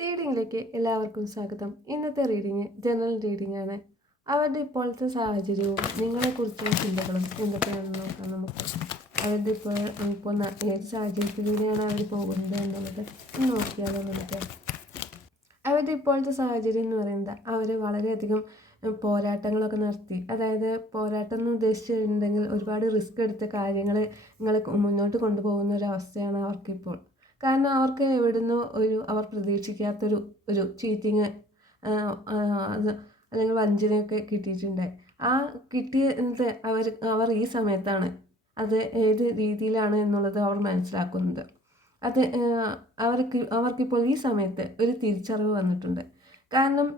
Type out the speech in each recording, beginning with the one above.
റീഡിങ്ങിലേക്ക് എല്ലാവർക്കും സ്വാഗതം. ഇന്നത്തെ റീഡിങ് ജനറൽ റീഡിംഗ് ആണ്. അവരുടെ ഇപ്പോഴത്തെ സാഹചര്യവും നിങ്ങളെക്കുറിച്ചുള്ള ചിന്തകളും എന്തൊക്കെയാണെന്ന് നോക്കാം നമുക്ക്. അവരുടെ ഇപ്പോൾ ഇപ്പോൾ ഏത് സാഹചര്യത്തിലൂടെയാണ് അവർ പോകുന്നത് എന്നുള്ളത് നോക്കിയാലോ നമുക്ക്. അവരുടെ ഇപ്പോഴത്തെ സാഹചര്യം എന്ന് പറയുന്നത് അവർ വളരെയധികം പോരാട്ടങ്ങളൊക്കെ നടത്തി. അതായത് പോരാട്ടം എന്ന് ഉദ്ദേശിച്ചിട്ടുണ്ടെങ്കിൽ ഒരുപാട് റിസ്ക് എടുത്ത കാര്യങ്ങൾ നിങ്ങൾ മുന്നോട്ട് കൊണ്ടുപോകുന്ന ഒരു അവസ്ഥയാണ് അവർക്കിപ്പോൾ. കാരണം അവർക്ക് എവിടുന്നോ ഒരു അവർ പ്രതീക്ഷിക്കാത്തൊരു ഒരു ചീറ്റിങ് അല്ലെങ്കിൽ വഞ്ചനയൊക്കെ കിട്ടിയിട്ടുണ്ട് ആ കിട്ടിയത് അവർ അവർ ഈ സമയത്താണ് അത് ഏത് രീതിയിലാണ് എന്നുള്ളത് അവർ മനസ്സിലാക്കുന്നത്. അത് അവർക്ക് അവർക്കിപ്പോൾ ഈ സമയത്ത് ഒരു തിരിച്ചറിവ് വന്നിട്ടുണ്ട്. കാരണം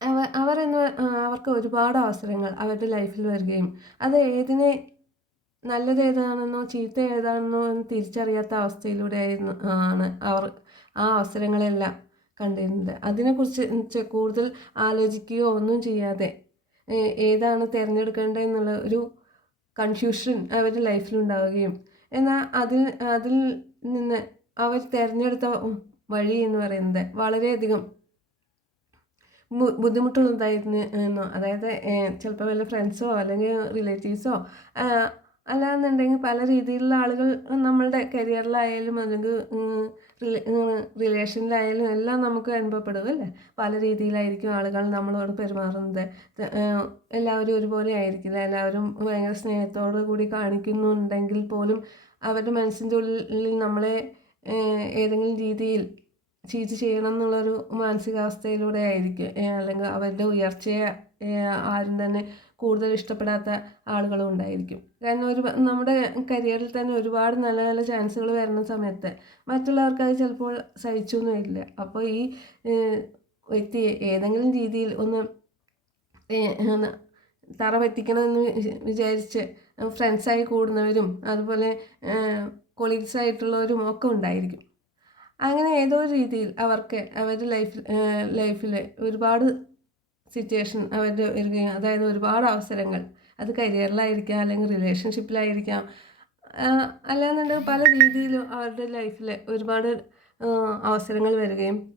അവ അവർ എന്ന് അവർക്ക് ഒരുപാട് അവസരങ്ങൾ അവരുടെ ലൈഫിൽ വരികയും അത് ഏതിനെ നല്ലത് ഏതാണെന്നോ ചീത്ത ഏതാണെന്നോ എന്ന് തിരിച്ചറിയാത്ത അവസ്ഥയിലൂടെ ആയിരുന്നു ആണ് അവർ ആ അവസരങ്ങളെല്ലാം കണ്ടിരുന്നത്. അതിനെക്കുറിച്ച് കൂടുതൽ ആലോചിക്കുകയോ ഒന്നും ചെയ്യാതെ ഏതാണ് തിരഞ്ഞെടുക്കേണ്ടത് എന്നുള്ള ഒരു കൺഫ്യൂഷൻ അവരുടെ ലൈഫിലുണ്ടാവുകയും എന്നാൽ അതിൽ അതിൽ നിന്ന് അവർ തിരഞ്ഞെടുത്ത വഴി എന്ന് പറയുന്നത് വളരെയധികം ബുദ്ധിമുട്ടുള്ളതായിരുന്നു എന്നോ അതായത് ചിലപ്പോൾ വല്ല ഫ്രണ്ട്സോ അല്ലെങ്കിൽ റിലേറ്റീവ്സോ അല്ലാന്നുണ്ടെങ്കിൽ പല രീതിയിലുള്ള ആളുകൾ നമ്മളുടെ കരിയറിലായാലും അല്ലെങ്കിൽ റിലേഷനിലായാലും എല്ലാം നമുക്ക് അനുഭവപ്പെടും അല്ലേ? പല രീതിയിലായിരിക്കും ആളുകൾ നമ്മളോട് പെരുമാറുന്നത്. എല്ലാവരും ഒരുപോലെ ആയിരിക്കില്ല. എല്ലാവരും ഭയങ്കര സ്നേഹത്തോടു കൂടി കാണിക്കുന്നുണ്ടെങ്കിൽ പോലും അവരുടെ മനസ്സിന്റെ ഉള്ളിൽ നമ്മളെ ഏതെങ്കിലും രീതിയിൽ ചീറ്റ് ചെയ്യണം എന്നുള്ളൊരു മാനസികാവസ്ഥയിലൂടെ ആയിരിക്കും. അല്ലെങ്കിൽ അവരുടെ ഉയർച്ചയെ ആരും തന്നെ കൂടുതൽ ഇഷ്ടപ്പെടാത്ത ആളുകളും ഉണ്ടായിരിക്കും. കാരണം ഒരു നമ്മുടെ കരിയറിൽ തന്നെ ഒരുപാട് നല്ല നല്ല ചാൻസുകൾ വരുന്ന സമയത്ത് മറ്റുള്ളവർക്ക് അത് ചിലപ്പോൾ സഹിച്ചൊന്നും ഇല്ല അപ്പോൾ ഈ വ്യക്തി ഏതെങ്കിലും രീതിയിൽ ഒന്ന് തറ പറ്റിക്കണമെന്ന് വിചാരിച്ച് ഫ്രണ്ട്സായി കൂടുന്നവരും അതുപോലെ കൊളീഗ്സ് ആയിട്ടുള്ളവരും ഒക്കെ ഉണ്ടായിരിക്കും. അങ്ങനെ ഏതോ രീതിയിൽ അവർക്ക് അവരുടെ ലൈഫിൽ ലൈഫിൽ ഒരുപാട് സിറ്റുവേഷൻ വരികയും അതായത് ഒരുപാട് അവസരങ്ങൾ. അത് കരിയറിലായിരിക്കാം അല്ലെങ്കിൽ റിലേഷൻഷിപ്പിലായിരിക്കാം അല്ലാന്നുണ്ടെങ്കിൽ പല രീതിയിലും അവരുടെ ലൈഫിൽ ഒരുപാട് അവസരങ്ങൾ വരികയും.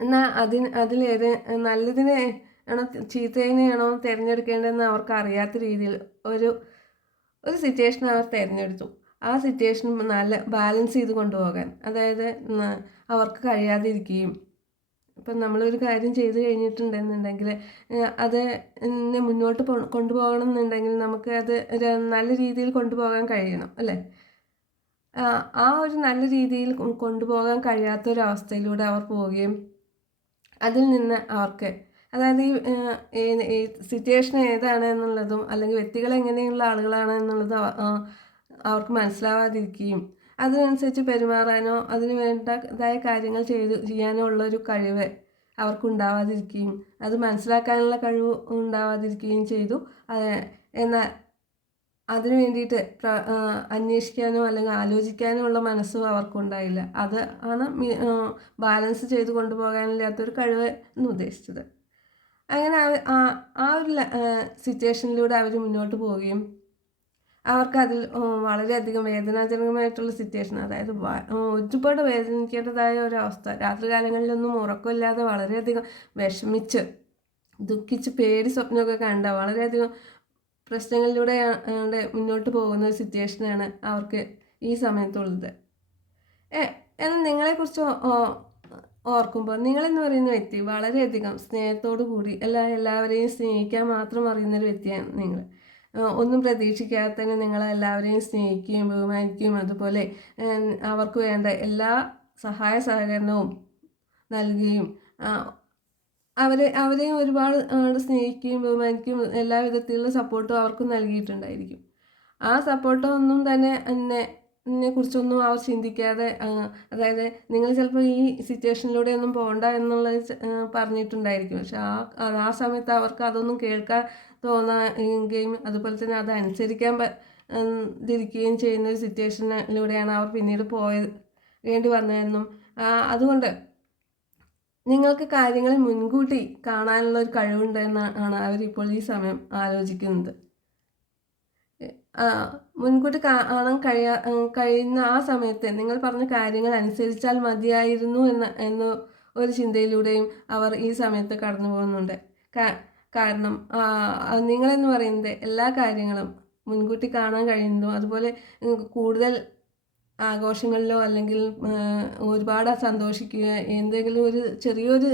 എന്നാൽ അതിന് അതിലേത് നല്ലതിനെ ആണോ ചീത്തതിനെയാണോ തിരഞ്ഞെടുക്കേണ്ടതെന്ന് അവർക്ക് അറിയാത്ത രീതിയിൽ ഒരു ഒരു സിറ്റുവേഷൻ അവർ തിരഞ്ഞെടുത്തു. ആ സിറ്റുവേഷൻ നല്ല ബാലൻസ് ചെയ്ത് കൊണ്ടുപോകാൻ. അതായത് അവർക്ക് കഴിയാതിരിക്കുകയും ഇപ്പം നമ്മളൊരു കാര്യം ചെയ്തു കഴിഞ്ഞിട്ടുണ്ടെന്നുണ്ടെങ്കിൽ അത് മുന്നോട്ട് കൊണ്ടുപോകണം എന്നുണ്ടെങ്കിൽ നമുക്ക് അത് ഒരു നല്ല രീതിയിൽ കൊണ്ടുപോകാൻ കഴിയണം അല്ലേ? ആ ഒരു നല്ല രീതിയിൽ കൊണ്ടുപോകാൻ കഴിയാത്തൊരവസ്ഥയിലൂടെ അവർ പോവുകയും അതിൽ നിന്ന് അവർക്ക് അതായത് ഈ സിറ്റുവേഷൻ ഏതാണ് എന്നുള്ളതും അല്ലെങ്കിൽ വ്യക്തികൾ എങ്ങനെയുള്ള ആളുകളാണ് എന്നുള്ളതും അവ- അവർക്ക് മനസ്സിലാവാതിരിക്കുകയും അതിനനുസരിച്ച് പെരുമാറാനോ അതിന് വേണ്ടതായ കാര്യങ്ങൾ ചെയ്ത് ചെയ്യാനോ ഉള്ളൊരു കഴിവ് അവർക്കുണ്ടാവാതിരിക്കുകയും അത് മനസ്സിലാക്കാനുള്ള കഴിവ് ഉണ്ടാവാതിരിക്കുകയും ചെയ്തു. എന്നാൽ അതിനു വേണ്ടിയിട്ട് അന്വേഷിക്കാനോ അല്ലെങ്കിൽ ആലോചിക്കാനോ ഉള്ള മനസ്സും അവർക്കുണ്ടായില്ല. അത് ആണ് ബാലൻസ് ചെയ്ത് കൊണ്ടുപോകാനില്ലാത്തൊരു കഴിവ് എന്ന് ഉദ്ദേശിച്ചത്. അങ്ങനെ ആ ഒരു സിറ്റുവേഷനിലൂടെ അവർ മുന്നോട്ട് പോവുകയും അവർക്ക് അതിൽ വളരെയധികം വേദനാജനകമായിട്ടുള്ള സിറ്റുവേഷൻ അതായത് ഒരുപാട് വേദനിക്കേണ്ടതായ ഒരവസ്ഥ. രാത്രികാലങ്ങളിലൊന്നും ഉറക്കമില്ലാതെ വളരെയധികം വിഷമിച്ച് ദുഃഖിച്ച് പേടി സ്വപ്നമൊക്കെ കണ്ട വളരെയധികം പ്രശ്നങ്ങളിലൂടെ മുന്നോട്ട് പോകുന്ന ഒരു സിറ്റുവേഷനാണ് അവർക്ക് ഈ സമയത്തുള്ളത്. എന്നാൽ നിങ്ങളെക്കുറിച്ച് ഓർക്കുമ്പോൾ നിങ്ങളെന്ന് പറയുന്ന വ്യക്തി വളരെയധികം സ്നേഹത്തോടു കൂടി എല്ലാ എല്ലാവരെയും സ്നേഹിക്കാൻ മാത്രം അറിയുന്ന ഒരു വ്യക്തിയാണ് നിങ്ങൾ. ഒന്നും പ്രതീക്ഷിക്കാതെ തന്നെ നിങ്ങളെല്ലാവരെയും സ്നേഹിക്കുകയും ബഹുമാനിക്കുകയും അതുപോലെ അവർക്ക് വേണ്ട എല്ലാ സഹായ സഹകരണവും നൽകുകയും അവരെ അവരെയും ഒരുപാട് സ്നേഹിക്കുകയും ബഹുമാനിക്കുകയും എല്ലാ വിധത്തിലുള്ള സപ്പോർട്ടും അവർക്ക് നൽകിയിട്ടുണ്ടായിരിക്കും. ആ സപ്പോർട്ടൊന്നും തന്നെ എന്നെ കുറിച്ചൊന്നും അവർ ചിന്തിക്കാതെ അതായത് നിങ്ങൾ ചിലപ്പോൾ ഈ സിറ്റുവേഷനിലൂടെ ഒന്നും പോകണ്ട എന്നുള്ളത് പറഞ്ഞിട്ടുണ്ടായിരിക്കും. പക്ഷെ ആ ആ സമയത്ത് അവർക്ക് അതൊന്നും കേൾക്കാൻ തോന്നുകയും അതുപോലെ തന്നെ അത് അനുസരിക്കാൻ ചെയ്യുന്ന ഒരു സിറ്റുവേഷനിലൂടെയാണ് അവർ പിന്നീട് പോയത് വേണ്ടി വന്നതെന്നും അതുകൊണ്ട് നിങ്ങൾക്ക് കാര്യങ്ങൾ മുൻകൂട്ടി കാണാനുള്ള ഒരു കഴിവുണ്ടെന്നാണ് അവരിപ്പോൾ ഈ സമയം ആലോചിക്കുന്നത്. മുൻകൂട്ടി കാണാൻ കഴിയാ കഴിയുന്ന ആ സമയത്ത് നിങ്ങൾ പറഞ്ഞ കാര്യങ്ങൾ അനുസരിച്ചാൽ മതിയായിരുന്നു എന്ന എന്ന ഒരു ചിന്തയിലൂടെയും അവർ ഈ സമയത്ത് കടന്നു പോകുന്നുണ്ട്. കാരണം നിങ്ങളെന്ന് പറയുന്നത് എല്ലാ കാര്യങ്ങളും മുൻകൂട്ടി കാണാൻ കഴിയുന്നതും അതുപോലെ കൂടുതൽ ആഘോഷങ്ങളിലോ അല്ലെങ്കിൽ ഒരുപാട് സന്തോഷിക്കുക എന്തെങ്കിലും ഒരു ചെറിയൊരു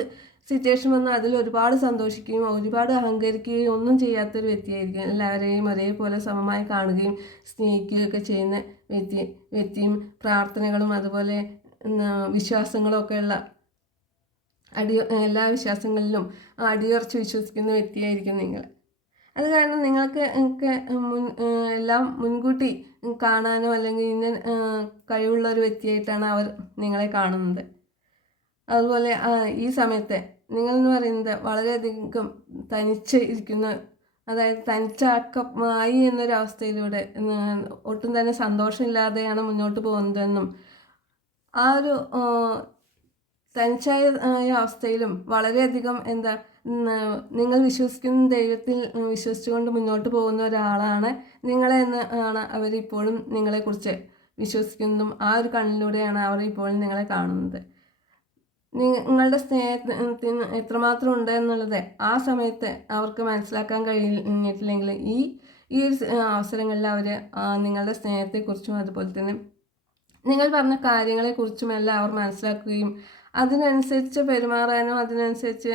സിറ്റുവേഷൻ വന്നാൽ അതിൽ ഒരുപാട് സന്തോഷിക്കുകയും ഒരുപാട് അഹങ്കരിക്കുകയും ഒന്നും ചെയ്യാത്തൊരു വ്യക്തിയായിരിക്കും. എല്ലാവരെയും ഒരേപോലെ സമമായി കാണുകയും സ്നേഹിക്കുകയൊക്കെ ചെയ്യുന്ന വ്യക്തി വ്യക്തിയും പ്രാർത്ഥനകളും അതുപോലെ വിശ്വാസങ്ങളും ഉള്ള അടി എല്ലാ വിശ്വാസങ്ങളിലും അടിയുറച്ച് വിശ്വസിക്കുന്ന വ്യക്തിയായിരിക്കും നിങ്ങൾ. അത് കാരണം നിങ്ങൾക്ക് ഒക്കെ മുൻ എല്ലാം മുൻകൂട്ടി കാണാനോ അല്ലെങ്കിൽ ഇന്ന കഴിവുള്ള ഒരു വ്യക്തിയായിട്ടാണ് അവർ നിങ്ങളെ കാണുന്നത്. അതുപോലെ ഈ സമയത്തെ നിങ്ങളെന്ന് പറയുന്നത് വളരെയധികം തനിച്ച് ഇരിക്കുന്ന. അതായത് തനിച്ചാക്കമായി എന്നൊരവസ്ഥയിലൂടെ ഒട്ടും തന്നെ സന്തോഷമില്ലാതെയാണ് മുന്നോട്ട് പോകുന്നതെന്നും ആ ഒരു തനിച്ചായ അവസ്ഥയിലും വളരെയധികം എന്താ നിങ്ങൾ വിശ്വസിക്കുന്ന ദൈവത്തിൽ വിശ്വസിച്ചുകൊണ്ട് മുന്നോട്ട് പോകുന്ന ഒരാളാണ് നിങ്ങളെ എന്ന് ആണ് അവരിപ്പോഴും നിങ്ങളെക്കുറിച്ച് വിശ്വസിക്കുന്നതും ആ ഒരു കണ്ണിലൂടെയാണ് അവർ ഇപ്പോഴും നിങ്ങളെ കാണുന്നത്. നിങ്ങളുടെ സ്നേഹത്തിന് എത്രമാത്രം ഉണ്ട് എന്നുള്ളത് ആ സമയത്ത് അവർക്ക് മനസ്സിലാക്കാൻ കഴിഞ്ഞിട്ടില്ലെങ്കിൽ ഈ ഈ ഒരു അവസരങ്ങളിൽ അവർ നിങ്ങളുടെ സ്നേഹത്തെക്കുറിച്ചും അതുപോലെ തന്നെ നിങ്ങൾ പറഞ്ഞ കാര്യങ്ങളെക്കുറിച്ചുമെല്ലാം അവർ മനസ്സിലാക്കുകയും അതിനനുസരിച്ച് പെരുമാറാനോ അതിനനുസരിച്ച്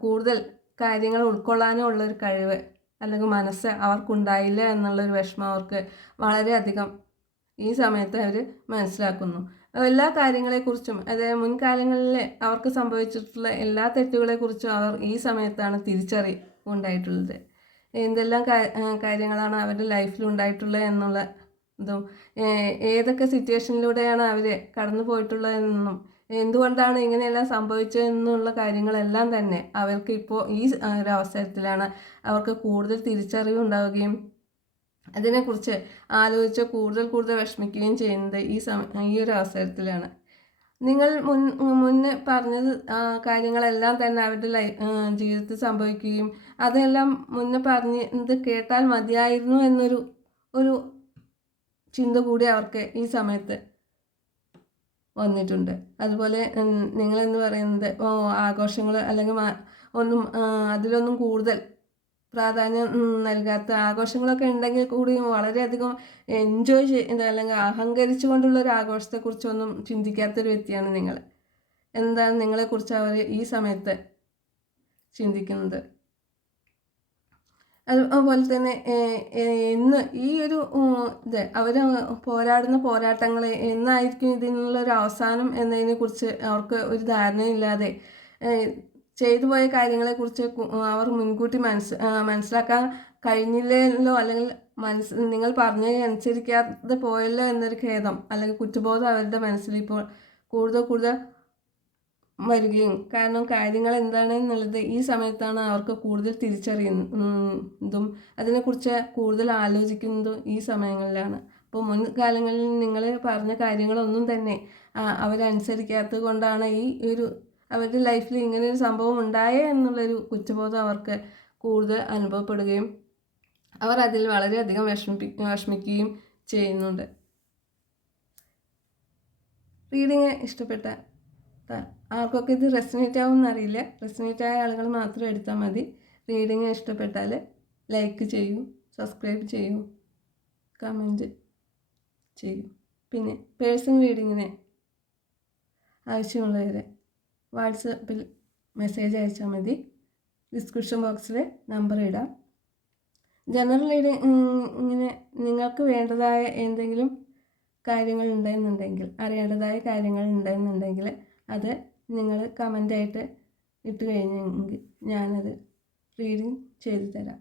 കൂടുതൽ കാര്യങ്ങൾ ഉൾക്കൊള്ളാനോ ഉള്ളൊരു കഴിവ് അല്ലെങ്കിൽ മനസ്സ് അവർക്കുണ്ടായില്ല എന്നുള്ളൊരു വിഷമം അവർക്ക് വളരെയധികം ഈ സമയത്ത് അവർ മനസ്സിലാക്കുന്നു. എല്ലാ കാര്യങ്ങളെക്കുറിച്ചും അതായത് മുൻകാലങ്ങളിൽ അവർക്ക് സംഭവിച്ചിട്ടുള്ള എല്ലാ തെറ്റുകളെക്കുറിച്ചും അവർ ഈ സമയത്താണ് തിരിച്ചറി ഉണ്ടായിട്ടുള്ളത്. എന്തെല്ലാം കാര്യങ്ങളാണ് അവരുടെ ലൈഫിൽ ഉണ്ടായിട്ടുള്ളത് എന്നുള്ള ഇതും ഏതൊക്കെ സിറ്റുവേഷനിലൂടെയാണ് അവർ കടന്നു പോയിട്ടുള്ളതെന്നും എന്തുകൊണ്ടാണ് ഇങ്ങനെയെല്ലാം സംഭവിച്ചതെന്നുള്ള കാര്യങ്ങളെല്ലാം തന്നെ അവർക്ക് ഇപ്പോൾ ഈ ഒരു അവസരത്തിലാണ് അവർക്ക് കൂടുതൽ തിരിച്ചറിവ് ഉണ്ടാവുകയും അതിനെക്കുറിച്ച് ആലോചിച്ച് കൂടുതൽ കൂടുതൽ വിഷമിക്കുകയും ചെയ്യുന്നത് ഈ സമ ഈ ഒരു അവസരത്തിലാണ്. നിങ്ങൾ മുൻ മുന്നേ പറഞ്ഞത് കാര്യങ്ങളെല്ലാം തന്നെ അവരുടെ ലൈ ജീവിതത്തിൽ സംഭവിക്കുകയും അതെല്ലാം മുന്നേ പറഞ്ഞത് കേട്ടാൽ മതിയായിരുന്നു എന്നൊരു ഒരു ചിന്ത കൂടി അവർക്ക് ഈ സമയത്ത് വന്നിട്ടുണ്ട്. അതുപോലെ നിങ്ങളെന്ന് പറയുന്നത് ആഘോഷങ്ങൾ അല്ലെങ്കിൽ ഒന്നും അതിലൊന്നും കൂടുതൽ പ്രാധാന്യം നൽകാത്ത ആഘോഷങ്ങളൊക്കെ ഉണ്ടെങ്കിൽ കൂടിയും വളരെയധികം എൻജോയ് ചെയ്ത് അല്ലെങ്കിൽ അഹങ്കരിച്ചു കൊണ്ടുള്ള ഒരു ആഘോഷത്തെക്കുറിച്ചൊന്നും ചിന്തിക്കാത്തൊരു വ്യക്തിയാണ് നിങ്ങൾ. എന്താണ് നിങ്ങളെക്കുറിച്ച് അവർ ഈ സമയത്ത് ചിന്തിക്കുന്നത്? അതുപോലെ തന്നെ ഇന്ന് ഈ ഒരു ഇത് അവർ പോരാടുന്ന പോരാട്ടങ്ങൾ എന്നായിരിക്കും ഇതിനുള്ളൊരു അവസാനം എന്നതിനെക്കുറിച്ച് അവർക്ക് ഒരു ധാരണയില്ലാതെ ചെയ്തു പോയ കാര്യങ്ങളെക്കുറിച്ച് അവർ മുൻകൂട്ടി മനസ്സ് മനസ്സിലാക്കാൻ കഴിഞ്ഞില്ലല്ലോ അല്ലെങ്കിൽ മനസ്സ് നിങ്ങൾ പറഞ്ഞ അനുസരിക്കാതെ പോയല്ലോ എന്നൊരു ഖേദം അല്ലെങ്കിൽ കുറ്റബോധം അവരുടെ മനസ്സിൽ ഇപ്പോൾ കൂടുതൽ കൂടുതൽ വരികയും കാരണം കാര്യങ്ങൾ എന്താണെന്നുള്ളത് ഈ സമയത്താണ് അവർക്ക് കൂടുതൽ തിരിച്ചറിയുന്നതും അതിനെക്കുറിച്ച് കൂടുതൽ ആലോചിക്കുന്നതും ഈ സമയങ്ങളിലാണ്. അപ്പോൾ മുൻകാലങ്ങളിൽ നിങ്ങൾ പറഞ്ഞ കാര്യങ്ങളൊന്നും തന്നെ അവരനുസരിക്കാത്തത് കൊണ്ടാണ് ഈ ഒരു അവരുടെ ലൈഫിൽ ഇങ്ങനെ ഒരു സംഭവം ഉണ്ടായേ എന്നുള്ളൊരു കുറ്റബോധം അവർക്ക് കൂടുതൽ അനുഭവപ്പെടുകയും അവർ അതിൽ വളരെയധികം വിഷമിപ്പി വിഷമിക്കുകയും ചെയ്യുന്നുണ്ട്. റീഡിങ് ഇഷ്ടപ്പെട്ട ആർക്കൊക്കെ ഇത് റെസിനേറ്റ് ആവുമെന്ന് അറിയില്ല. റെസിനേറ്റ് ആയ ആളുകൾ മാത്രം എടുത്താൽ മതി. റീഡിങ് ഇഷ്ടപ്പെട്ടാൽ ലൈക്ക് ചെയ്യൂ സബ്സ്ക്രൈബ് ചെയ്യൂ കമന്റ് ചെയ്യൂ. പിന്നെ പേഴ്സൺ റീഡിങ്ങിന് ആവശ്യമുള്ളവരെ വാട്സപ്പിൽ മെസ്സേജ് അയച്ചാൽ മതി. ഡിസ്ക്രിപ്ഷൻ ബോക്സിൽ നമ്പർ ഇടാം. ജനറൽ ഇങ്ങനെ നിങ്ങൾക്ക് വേണ്ടതായ എന്തെങ്കിലും കാര്യങ്ങൾ ഉണ്ടെന്നുണ്ടെങ്കിൽ അറിയേണ്ടതായ കാര്യങ്ങൾ ഉണ്ടെന്നുണ്ടെങ്കിൽ അത് നിങ്ങൾ കമന്റായിട്ട് ഇട്ട് കഴിഞ്ഞെങ്കിൽ ഞാനത് റീഡിങ് ചെയ്തു തരാം.